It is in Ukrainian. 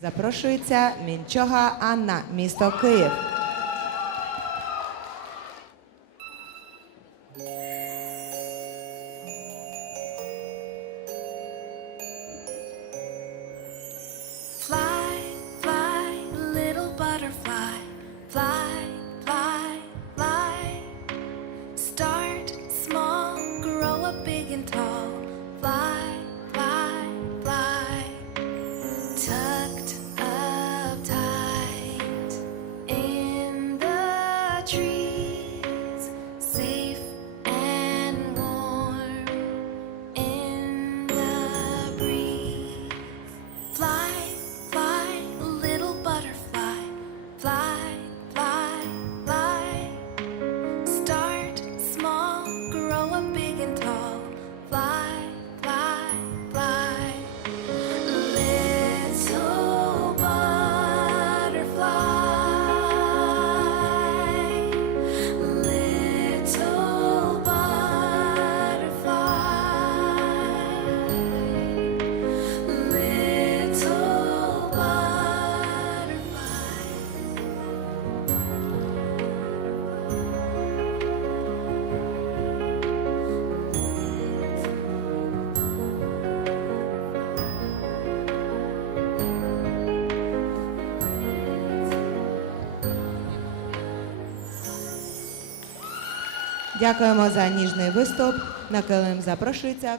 Запрошується Мінчога Анна, місто Київ. Fly, fly, little butterfly. Fly, fly, fly. Start small, grow up big and tall. Дякуємо за ніжний виступ. На килим запрошується.